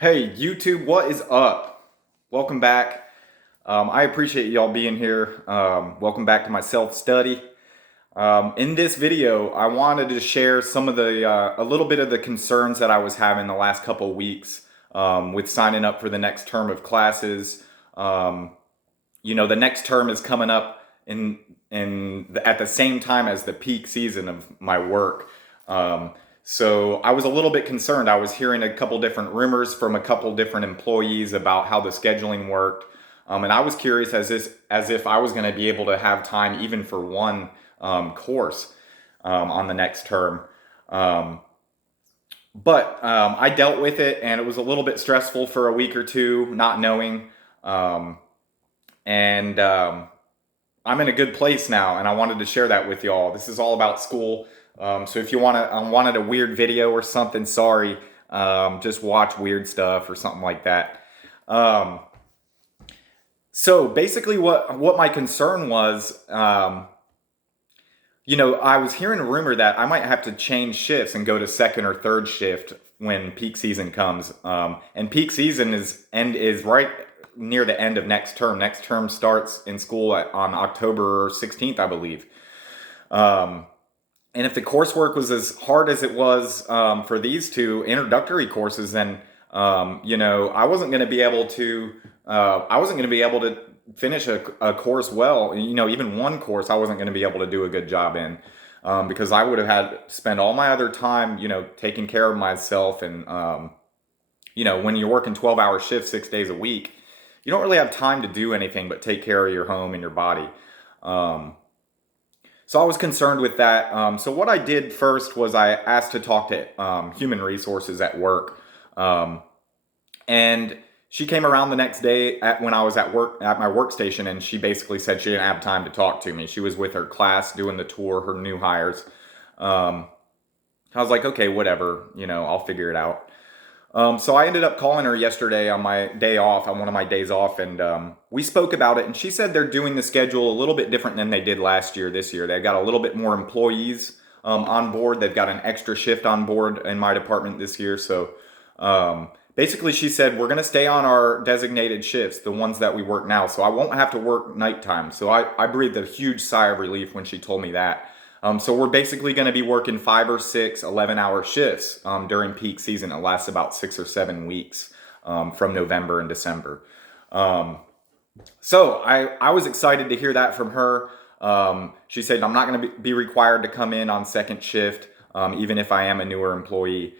Hey, YouTube, what is up? Welcome back. I appreciate y'all being here. Welcome back to my self-study. In this video, I wanted to share some of a little bit of the concerns that I was having the last couple weeks with signing up for the next term of classes. Um, the next term is coming up at the same time as the peak season of my work. Um, so I was a little bit concerned. I was hearing a couple different rumors from a couple different employees about how the scheduling worked. And I was curious as if I was going to be able to have time even for one course on the next term. Um, but I dealt with it, and it was a little bit stressful for a week or two, not knowing. Um, and I'm in a good place now, and I wanted to share that with y'all. This is all about school. So if you wanted a weird video or something, sorry. Just watch weird stuff or something like that. Um, so basically, what my concern was, I was hearing a rumor that I might have to change shifts and go to second or third shift when peak season comes. And peak season is right near the end of next term. Next term starts in school on October 16th, I believe. And if the coursework was as hard as it was for these two introductory courses, then I wasn't going to be able to. I wasn't going to be able to finish a course well. Even one course, I wasn't going to be able to do a good job in because I would have had to spend all my other time, taking care of myself. And when you're working 12-hour shifts 6 days a week, you don't really have time to do anything but take care of your home and your body. So I was concerned with that. So what I did first was I asked to talk to human resources at work. And she came around the next day when I was at work at my workstation, and she basically said she didn't have time to talk to me. She was with her class doing the tour, her new hires. Um, I was like, okay, whatever, I'll figure it out. So I ended up calling her yesterday on my day off, on one of my days off, and we spoke about it. And she said they're doing the schedule a little bit different than they did last year. This year, they've got a little bit more employees on board. They've got an extra shift on board in my department this year. So basically, she said we're going to stay on our designated shifts, the ones that we work now. So I won't have to work nighttime. So I breathed a huge sigh of relief when she told me that. So we're basically going to be working 5 or 6 11-hour shifts during peak season. It lasts about 6 or 7 weeks from November and December. So I was excited to hear that from her. She said I'm not going to be required to come in on second shift, even if I am a newer employee.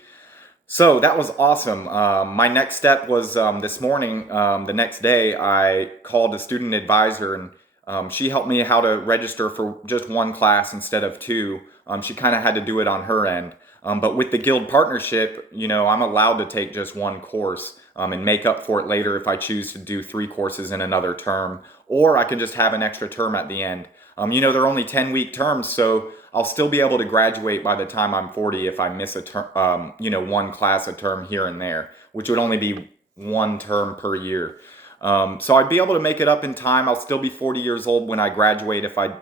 So that was awesome. My next step was this morning, the next day, I called a student advisor, and she helped me how to register for just one class instead of two. She kind of had to do it on her end. But with the guild partnership, I'm allowed to take just one course and make up for it later if I choose to do 3 courses in another term, or I can just have an extra term at the end. They're only 10-week terms, so I'll still be able to graduate by the time I'm 40 if I miss a term, one class a term here and there, which would only be one term per year. So I'd be able to make it up in time. I'll still be 40 years old when I graduate if I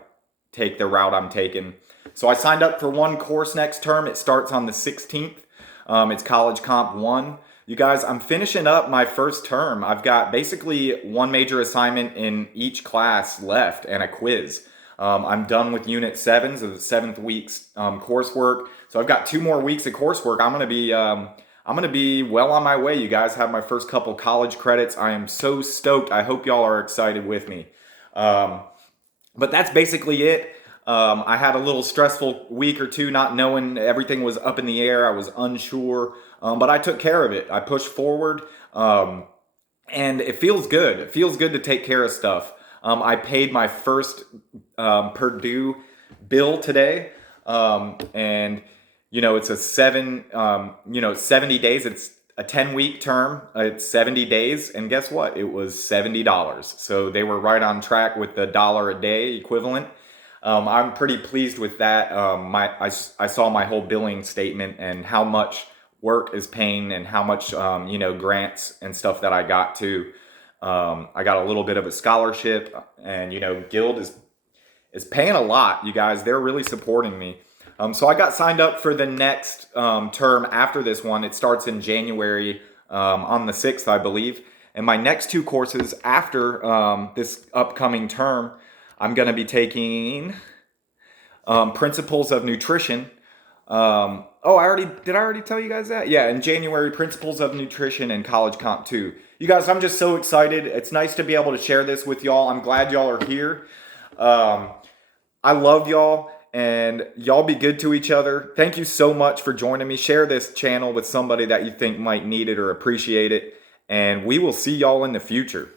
take the route I'm taking. So I signed up for one course next term. It starts on the 16th. It's College Comp 1. You guys, I'm finishing up my first term. I've got basically one major assignment in each class left and a quiz. I'm done with Unit 7, so the 7th week's coursework. So I've got 2 more weeks of coursework. I'm gonna be well on my way. You guys have my first couple college credits. I am so stoked. I hope y'all are excited with me. But that's basically it. I had a little stressful week or two, not knowing, everything was up in the air. I was unsure, but I took care of it. I pushed forward, and it feels good. It feels good to take care of stuff. I paid my first Purdue bill today, and it's 70 days. It's a 10-week term. It's 70 days, and guess what? It was $70. So they were right on track with the dollar a day equivalent. I'm pretty pleased with that. I saw my whole billing statement and how much work is paying and how much grants and stuff that I got too. I got a little bit of a scholarship, and Guild is paying a lot. You guys, they're really supporting me. So I got signed up for the next term after this one. It starts in January on the 6th, I believe. And my next two courses after this upcoming term, I'm going to be taking Principles of Nutrition. Did I already tell you guys that? Yeah, in January, Principles of Nutrition and College Comp 2. You guys, I'm just so excited. It's nice to be able to share this with y'all. I'm glad y'all are here. I love y'all, and y'all be good to each other. Thank you so much for joining me. Share this channel with somebody that you think might need it or appreciate it, and we will see y'all in the future.